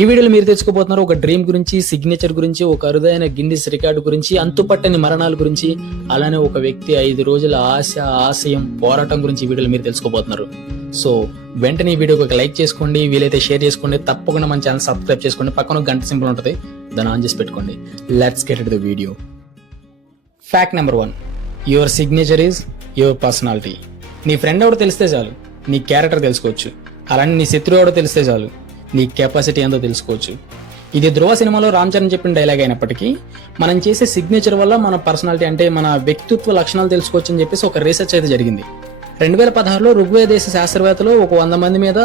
ఈ వీడియోలో మీరు తెచ్చుకోబోతున్నారు ఒక డ్రీమ్ గురించి, సిగ్నేచర్ గురించి, ఒక అరుదైన గిన్నిస్ రికార్డు గురించి, అంతుపట్టని మరణాల గురించి, అలానే ఒక వ్యక్తి 5 రోజుల ఆశ, ఆశయం, పోరాటం గురించి ఈ వీడియోలో మీరు తెలుసుకోబోతున్నారు. సో వెంటనే ఈ వీడియోకి ఒక లైక్ చేసుకోండి, వీలైతే షేర్ చేసుకోండి, తప్పకుండా మన ఛానల్ సబ్స్క్రైబ్ చేసుకోండి. పక్కన గంట సింబల్ ఉంటుంది, దాన్ని ఆన్ చేసి పెట్టుకోండి. Let's get it the video. Fact number 1, your signature is your personality. నీ ఫ్రెండ్ ఎవడో తెలిస్తే చాలు నీ క్యారెక్టర్ తెలుసుకోవచ్చు. అలానే నీ శత్రువు ఎవడో తెలిస్తే చాలు నీ కెపాసిటీ ఏందో తెలుసుకోవచ్చు. ఇది ధ్రువ సినిమాలో రామ్ చరణ్ చెప్పిన డైలాగ్ అయినప్పటికీ మనం చేసే సిగ్నేచర్ వల్ల మన పర్సనాలిటీ అంటే మన వ్యక్తిత్వ లక్షణాలు తెలుసుకోవచ్చు అని చెప్పేసి ఒక రీసెర్చ్ అయితే జరిగింది. 2016లో ఋగ్వేద దేశ శాస్త్రవేత్తలు ఒక 100 మంది మీద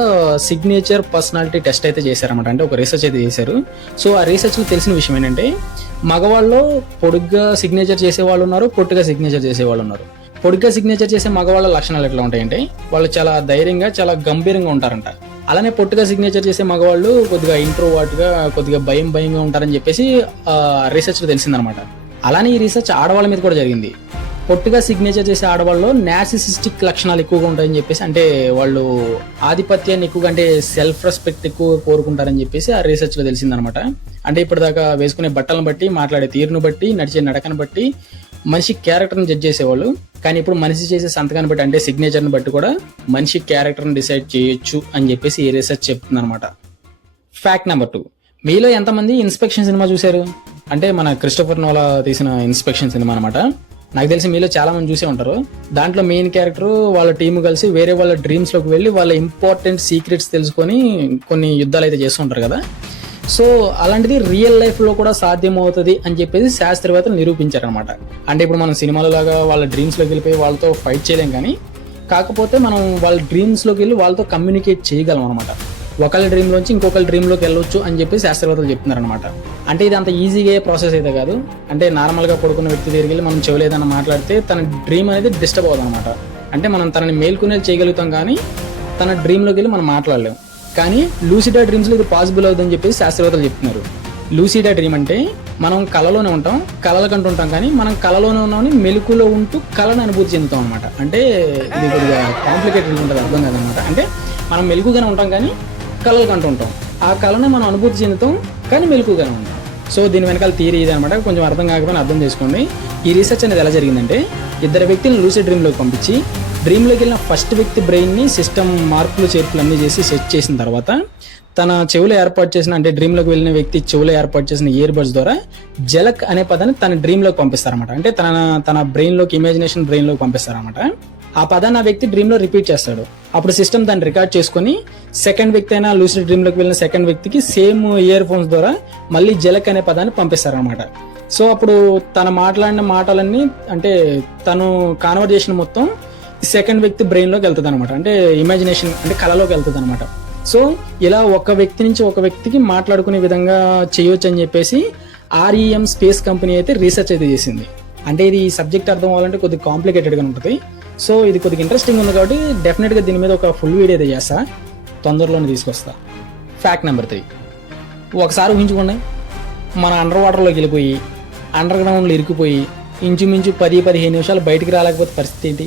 సిగ్నేచర్ పర్సనాలిటీ టెస్ట్ అయితే చేశారన్నమాట. అంటే ఒక రీసెర్చ్ అయితే చేశారు. సో ఆ రీసెర్చ్లో తెలిసిన విషయం ఏంటంటే మగవాళ్ళలో పొడుగ్గా సిగ్నేచర్ చేసేవాళ్ళు ఉన్నారు, పొట్టిగా సిగ్నేచర్ చేసేవాళ్ళు ఉన్నారు. పొడుగ్గా సిగ్నేచర్ చేసే మగవాళ్ళ లక్షణాలు ఎట్లా ఉంటాయంటే వాళ్ళు చాలా ధైర్యంగా, చాలా గంభీరంగా ఉంటారంట. అలానే పొట్టుగా సిగ్నేచర్ చేసే మగవాళ్ళు కొద్దిగా ఇంట్రోవర్ట్గా, కొద్దిగా భయంగా ఉంటారని చెప్పేసి రీసెర్చ్లో తెలిసిందనమాట. అలానే ఈ రీసెర్చ్ ఆడవాళ్ళ మీద కూడా జరిగింది. పొట్టుగా సిగ్నేచర్ చేసే ఆడవాళ్ళు నార్సిసిస్టిక్ లక్షణాలు ఎక్కువగా ఉంటాయని చెప్పేసి, అంటే వాళ్ళు ఆధిపత్యాన్ని ఎక్కువగా, అంటే సెల్ఫ్ రెస్పెక్ట్ ఎక్కువ కోరుకుంటారని చెప్పేసి ఆ రీసెర్చ్లో తెలిసిందనమాట. అంటే ఇప్పటిదాకా వేసుకునే బట్టలను బట్టి, మాట్లాడే తీరును బట్టి, నడిచే నడకను బట్టి మనిషి క్యారెక్టర్ని జడ్జ్ చేసేవాళ్ళు. కానీ ఇప్పుడు మనిషి చేసే సంతకాన్ని బట్టి, అంటే సిగ్నేచర్ని బట్టి కూడా మనిషి క్యారెక్టర్ని డిసైడ్ చేయొచ్చు అని చెప్పేసి ఈ రీసెర్చ్ చెప్తుంది అనమాట. ఫ్యాక్ట్ నెంబర్ 2, మీలో ఎంతమంది ఇన్స్పెక్షన్ సినిమా చూశారు? అంటే మన క్రిస్టోఫర్ నోలా తీసిన ఇన్స్పెక్షన్ సినిమా అనమాట. నాకు తెలిసి మీలో చాలా మంది చూసే ఉంటారు. దాంట్లో మెయిన్ క్యారెక్టర్ వాళ్ళ టీము కలిసి వేరే వాళ్ళ డ్రీమ్స్లోకి వెళ్ళి వాళ్ళ ఇంపార్టెంట్ సీక్రెట్స్ తెలుసుకొని కొన్ని యుద్ధాలు అయితే చేస్తుంటారు కదా. సో అలాంటిది రియల్ లైఫ్లో కూడా సాధ్యమవుతుంది అని చెప్పేసి శాస్త్రవేత్తలు నిరూపించారనమాట. అంటే ఇప్పుడు మనం సినిమాల లాగా వాళ్ళ డ్రీమ్స్లోకి వెళ్ళిపోయి వాళ్ళతో ఫైట్ చేయలేం, కానీ కాకపోతే మనం వాళ్ళ డ్రీమ్స్లోకి వెళ్ళి వాళ్ళతో కమ్యూనికేట్ చేయగలం అనమాట. ఒకళ్ళ డ్రీమ్లోంచి ఇంకొకళ్ళ డ్రీమ్లోకి వెళ్ళొచ్చు అని చెప్పి శాస్త్రవేత్తలు చెప్తున్నారనమాట. అంటే ఇది అంత ఈజీగా ప్రాసెస్ అయితే కాదు. అంటే నార్మల్గా పడుకున్న వ్యక్తి దగ్గరికి వెళ్ళి మనం చెవులు ఏదైనా మాట్లాడితే తన డ్రీమ్ అనేది డిస్టర్బ్ అవుతుంది అనమాట. అంటే మనం తనని మేల్కొనేది చేయగలుగుతాం, కానీ తన డ్రీమ్లోకి వెళ్ళి మనం మాట్లాడలేం. కానీ లూసిడా డ్రీమ్స్లో ఇది పాసిబుల్ అవుతుందని చెప్పేసి శాస్త్రవేత్తలు చెప్తున్నారు. లూసిడా డ్రీమ్ అంటే మనం కళలోనే ఉంటాం, కళల కంటూ ఉంటాం, కానీ మనం కళలోనే ఉన్నామని మెలకులో ఉంటూ కళను అనుభూతి చెందుతాం అనమాట. అంటే ఇది కొద్దిగా కాంప్లికేటెడ్ ఉంటుంది, అర్థం కాదనమాట. అంటే మనం మెలకుగానే ఉంటాం కానీ కళలు కంటూ ఉంటాం, ఆ కళను మనం అనుభూతి చెందుతాం కానీ మెలకుగానే ఉంటాం. సో దీని వెనకాల థియరీ ఇది అనమాట. కొంచెం అర్థం కాకపోయినా అర్థం చేసుకోండి. ఈ రీసెర్చ్ అనేది ఎలా జరిగిందంటే 2 వ్యక్తులను లూసిడ్ డ్రీమ్లోకి పంపించి డ్రీమ్లోకి వెళ్ళిన ఫస్ట్ వ్యక్తి బ్రెయిన్ని సిస్టమ్ మార్పులు చేర్పులు అన్నీ చేసి సెట్ చేసిన తర్వాత తన చెవులో ఏర్పాటు చేసిన, అంటే డ్రీమ్లోకి వెళ్ళిన వ్యక్తి చెవులో ఏర్పాటు చేసిన ఇయర్ బడ్స్ ద్వారా జలక్ అనే పదాన్ని తన డ్రీమ్లోకి పంపిస్తారన్నమాట. అంటే తన బ్రెయిన్లోకి, ఇమాజినేషన్ బ్రెయిన్లోకి పంపిస్తారన్నమాట. ఆ పదాన్ని ఆ వ్యక్తి డ్రీమ్లో రిపీట్ చేస్తాడు. అప్పుడు సిస్టమ్ దాన్ని రికార్డ్ చేసుకుని సెకండ్ వ్యక్తి అయినా లూసిడ్ డ్రీమ్లోకి వెళ్ళిన సెకండ్ వ్యక్తికి సేమ్ ఇయర్ ఫోన్స్ ద్వారా మళ్ళీ జలక్ అనే పదాన్ని పంపిస్తారనమాట. సో అప్పుడు తన మాట్లాడిన మాటలన్నీ, అంటే తను కాన్వర్జేషన్ మొత్తం సెకండ్ వ్యక్తి బ్రెయిన్లోకి వెళ్తుంది అనమాట. అంటే ఇమాజినేషన్, అంటే కళలోకి వెళ్తుంది అనమాట. సో ఇలా ఒక వ్యక్తి నుంచి ఒక వ్యక్తికి మాట్లాడుకునే విధంగా చేయొచ్చు అని చెప్పేసి REM స్పేస్ కంపెనీ అయితే రీసెర్చ్ అయితే చేసింది. అంటే ఇది సబ్జెక్ట్ అర్థం అవ్వాలంటే కొద్దిగా కాంప్లికేటెడ్గా ఉంటుంది. సో ఇది కొద్దిగా ఇంట్రెస్టింగ్ ఉంది కాబట్టి డెఫినెట్గా దీని మీద ఒక ఫుల్ వీడియో అయితే చేస్తా, తొందరలోనే తీసుకొస్తా. ఫ్యాక్ట్ నెంబర్ 3, ఒకసారి ఊహించుకోండి, మన అండర్ వాటర్లోకి వెళ్ళిపోయి అండర్ గ్రౌండ్లో ఇరుక్కుపోయి ఇంచుమించు 10-15 నిమిషాలు బయటికి రాలేకపోతే పరిస్థితి ఏంటి?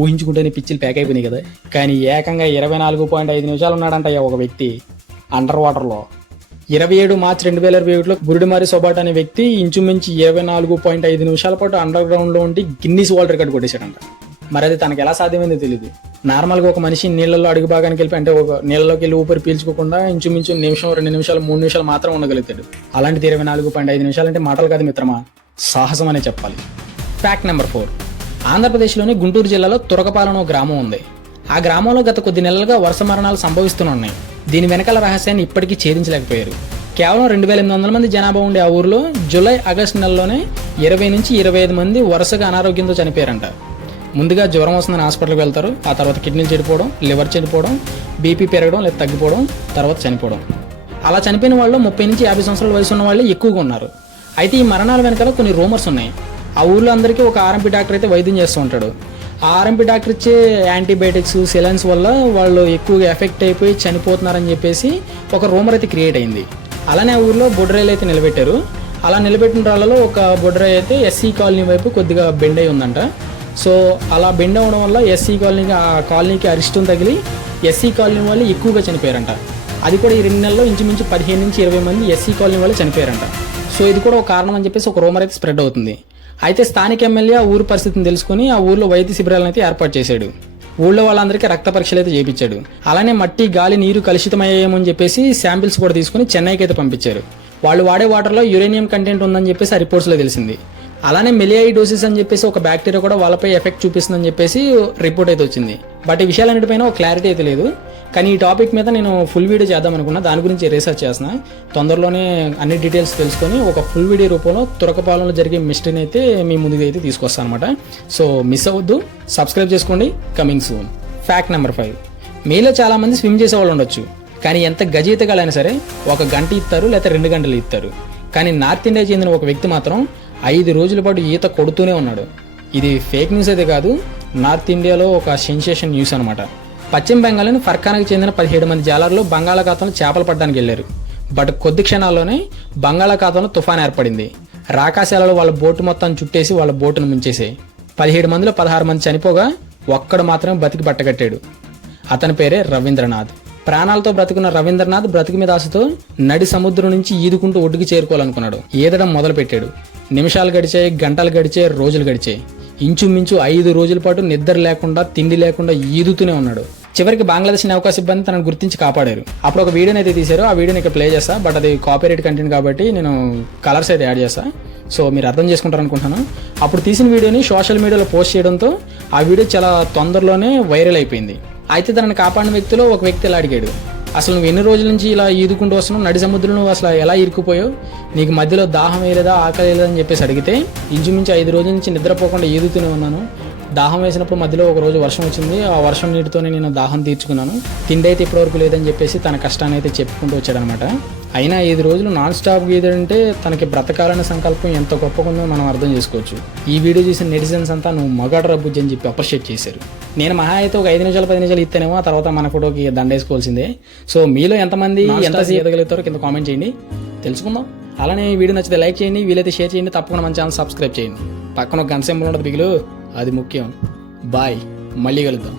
ఊహించుకుంటేనే పిచ్చిలు ప్యాక్ అయిపోయినాయి కదా. కానీ ఏకంగా 24.5 నిమిషాలు ఉన్నాడంట ఒక వ్యక్తి అండర్ వాటర్లో. 27 మార్చి 2021లో బురిడిమారి సొబాట్ అనే వ్యక్తి ఇంచుమించు 24.5 నిమిషాల పాటు అండర్ గ్రౌండ్లో ఉండి గిన్నిస్ వరల్డ్ రికార్డ్ కొట్టేశాడంట. మరి అది తనకు ఎలా సాధ్యమైందో తెలియదు. నార్మల్గా ఒక మనిషి నీళ్ళలో అడుగు భాగానికి వెళ్ళి, అంటే ఒక నీళ్ళలోకి వెళ్ళి ఊపిరి పీల్చుకోకుండా ఇంచుమించు నిమిషం, 2 నిమిషాలు, 3 నిమిషాలు మాత్రం ఉండగలుగుతాడు. అలాంటిది 24.5 నిమిషాలు అంటే మాటలు కాదు మిత్రమా, సాహసం అనే చెప్పాలి. ఫ్యాక్ట్ నెంబర్ 4, ఆంధ్రప్రదేశ్లోని గుంటూరు జిల్లాలో తురకపాలెం ఒక గ్రామం ఉంది. ఆ గ్రామంలో గత కొద్ది నెలలుగా వరుస మరణాలు సంభవిస్తున్నాయి. దీని వెనకాల రహస్యాన్ని ఇప్పటికీ ఛేదించలేకపోయారు. కేవలం 2800 మంది జనాభా ఉండే ఆ ఊరిలో జూలై, ఆగస్టు నెలలోనే 20 నుంచి 25 మంది వరుసగా అనారోగ్యంతో చనిపోయారంట. ముందుగా జ్వరం వస్తుందని హాస్పిటల్కి వెళ్తారు, ఆ తర్వాత కిడ్నీలు చెడిపోవడం, లివర్ చెడిపోవడం, బీపీ పెరగడం లేదా తగ్గిపోవడం, తర్వాత చనిపోవడం. అలా చనిపోయిన వాళ్ళు 30 నుంచి 50 సంవత్సరాల వయసు ఉన్న వాళ్ళే ఎక్కువగా ఉన్నారు. అయితే ఈ మరణాల వెనకాల కొన్ని రూమర్స్ ఉన్నాయి. ఆ ఊర్లో అందరికీ ఒక RMP డాక్టర్ అయితే వైద్యం చేస్తూ ఉంటాడు. ఆ RMP డాక్టర్ ఇచ్చే యాంటీబయాటిక్స్, సెలైన్స్ వల్ల వాళ్ళు ఎక్కువగా ఎఫెక్ట్ అయిపోయి చనిపోతున్నారని చెప్పేసి ఒక రూమర్ అయితే క్రియేట్ అయింది. అలానే ఆ ఊర్లో బొడ్రాయిలు అయితే నిలబెట్టారు. అలా నిలబెట్టిన రాళ్ళలో ఒక బొడ్రాయి అయితే SC కాలనీ వైపు కొద్దిగా బెండ్ అయి ఉందంట. సో అలా బెండ్ అవ్వడం వల్ల SC కాలనీకి, ఆ కాలనీకి అరిష్టం తగిలి ఎస్సీ కాలనీ వాళ్ళు ఎక్కువగా చనిపోయారంట. అది కూడా ఈ 2 నెలల్లో ఇంచుమించు 15 నుంచి 20 మంది ఎస్సీ కాలనీ వాళ్ళు చనిపోయారంట. సో ఇది కూడా ఒక కారణం అని చెప్పేసి ఒక రూమర్ అయితే స్ప్రెడ్ అవుతుంది. అయితే స్థానిక ఎమ్మెల్యే ఆ ఊరు పరిస్థితిని తెలుసుకుని ఆ ఊర్లో వైద్య శిబిరాలను అయితే ఏర్పాటు చేశాడు. ఊళ్ళో వాళ్ళందరికీ రక్త పరీక్షలు అయితే చేయించాడు. అలానే మట్టి, గాలి, నీరు కలుషితమయ్యాయేమో అని చెప్పేసి శాంపిల్స్ కూడా తీసుకుని చెన్నైకి అయితే పంపించారు. వాళ్ళు వాడే వాటర్లో యురేనియం కంటెంట్ ఉందని చెప్పేసి ఆ రిపోర్ట్స్లో తెలిసింది. అలానే మెలియాయిడోసిస్ అని చెప్పేసి ఒక బ్యాక్టీరియా కూడా వాళ్ళపై ఎఫెక్ట్ చూపిస్తుందని చెప్పేసి రిపోర్ట్ అయితే వచ్చింది. బట్ ఈ విషయాలన్నిటిపైన ఒక క్లారిటీ అయితే లేదు. కానీ ఈ టాపిక్ మీద నేను ఫుల్ వీడియో చేద్దాం అనుకున్నా, దాని గురించి రీసెర్చ్ చేస్తున్నా. తొందరలోనే అన్ని డీటెయిల్స్ తెలుసుకొని ఒక ఫుల్ వీడియో రూపంలో తురకపాలెంలో జరిగే మిస్టరీని అయితే మీ ముందుకు అయితే తీసుకొస్తాను అనమాట. సో మిస్ అవ్వద్దు, సబ్స్క్రైబ్ చేసుకోండి. Coming soon. Fact number 5. మీలో చాలామంది స్విమ్ చేసే వాళ్ళు ఉండొచ్చు, కానీ ఎంత గజయితగాలైనా సరే 1 గంట ఇస్తారు లేదా 2 గంటలు ఇస్తారు. కానీ నార్త్ ఇండియా చెందిన ఒక వ్యక్తి మాత్రం 5 రోజుల పాటు ఈత కొడుతూనే ఉన్నాడు. ఇది ఫేక్ న్యూస్ అయితే కాదు, నార్త్ ఇండియాలో ఒక సెన్సేషన్ న్యూస్ అనమాట. పశ్చిమ బెంగాల్లోని ఫర్ఖానాకు చెందిన 17 మంది జాలర్లు బంగాళాఖాతంలో చేపలు పట్టడానికి వెళ్లారు. బట్ కొద్ది క్షణాల్లోనే బంగాళాఖాతంలో తుఫాన్ ఏర్పడింది. రాకాశాలలో వాళ్ళ బోటు మొత్తం చుట్టేసి వాళ్ళ బోటును ముంచేసాయి. 17 మందిలో 16 మంది చనిపోగా ఒక్కడు మాత్రమే బతికి పట్టగట్టాడు. అతని పేరే రవీంద్రనాథ్. ప్రాణాలతో బ్రతుకున్న రవీంద్రనాథ్ బ్రతుకు మీద ఆశతో నడి సముద్రం నుంచి ఈదుకుంటూ ఒడ్డుకి చేరుకోవాలనుకున్నాడు. ఈదడం మొదలు పెట్టాడు. నిమిషాలు గడిచాయి, గంటలు గడిచాయి, రోజులు గడిచాయి. ఇంచుమించు 5 రోజుల పాటు నిద్ర లేకుండా, తిండి లేకుండా ఈదుతూనే ఉన్నాడు. చివరికి బంగ్లాదేశ్ నౌకా సిబ్బంది తనను గుర్తించి కాపాడారు. అప్పుడు ఒక వీడియోని అయితే తీశారు. ఆ వీడియోని ఇక్కడ ప్లే చేస్తా, బట్ అది కాపీరైట్ కంటెంట్ కాబట్టి నేను కలర్స్ అయితే యాడ్ చేస్తా. సో మీరు అర్థం చేసుకుంటారు అనుకుంటున్నాను. అప్పుడు తీసిన వీడియోని సోషల్ మీడియాలో పోస్ట్ చేయడంతో ఆ వీడియో చాలా తొందరలోనే వైరల్ అయిపోయింది. అయితే తనని కాపాడిన వ్యక్తిలో ఒక వ్యక్తి ఇలా అడిగాడు, అసలు నువ్వు ఎన్ని రోజుల నుంచి ఇలా ఈదుకుంటూ వస్తున్నావు, నడి సముద్రం నువ్వు అసలు ఎలా ఇరుక్కుపోయావు, నీకు మధ్యలో దాహం వేయలేదా, ఆకలి వేయలేదా అని చెప్పేసి అడిగితే, ఇంచుమించు 5 రోజుల నుంచి నిద్రపోకుండా ఈదుతూనే ఉన్నాను. దాహం వేసినప్పుడు మధ్యలో ఒక రోజు వర్షం వచ్చింది, ఆ వర్షం నీటితోనే నేను దాహం తీర్చుకున్నాను, తిండి అయితే ఇప్పటివరకు లేదని చెప్పేసి తన కష్టాన్ని అయితే చెప్పుకుంటూ వచ్చాడనమాట. అయినా 5 రోజులు నాన్ స్టాప్ గీదంటే తనకి బ్రతకాలనే సంకల్పం ఎంత గొప్పగా మనం అర్థం చేసుకోవచ్చు. ఈ వీడియో చూసిన నెటిజన్స్ అంతా నువ్వు మగాడు రబ్బుజ్జి అని చెప్పి అప్రిషియేట్ చేశారు. నేను మహా అయితే ఒక 5 నిమిషాలు 10 నిమిషాలు ఇస్తేనేమో ఆ తర్వాత మన ఫోటోకి దండేసుకోవాల్సిందే. సో మీలో ఎంతమంది ఎంత చేయగలుగుతారో కింద కామెంట్ చేయండి, తెలుసుకుందాం. అలానే ఈ వీడియో నచ్చితే లైక్ చేయండి, వీలైతే షేర్ చేయండి, తప్పకుండా మన ఛానల్ సబ్స్క్రైబ్ చేయండి. పక్కన ఒక గంట సింబల్ ఉంటుంది బిగులు, అది ముఖ్యం. బాయ్, మళ్ళీ కలుద్దాం.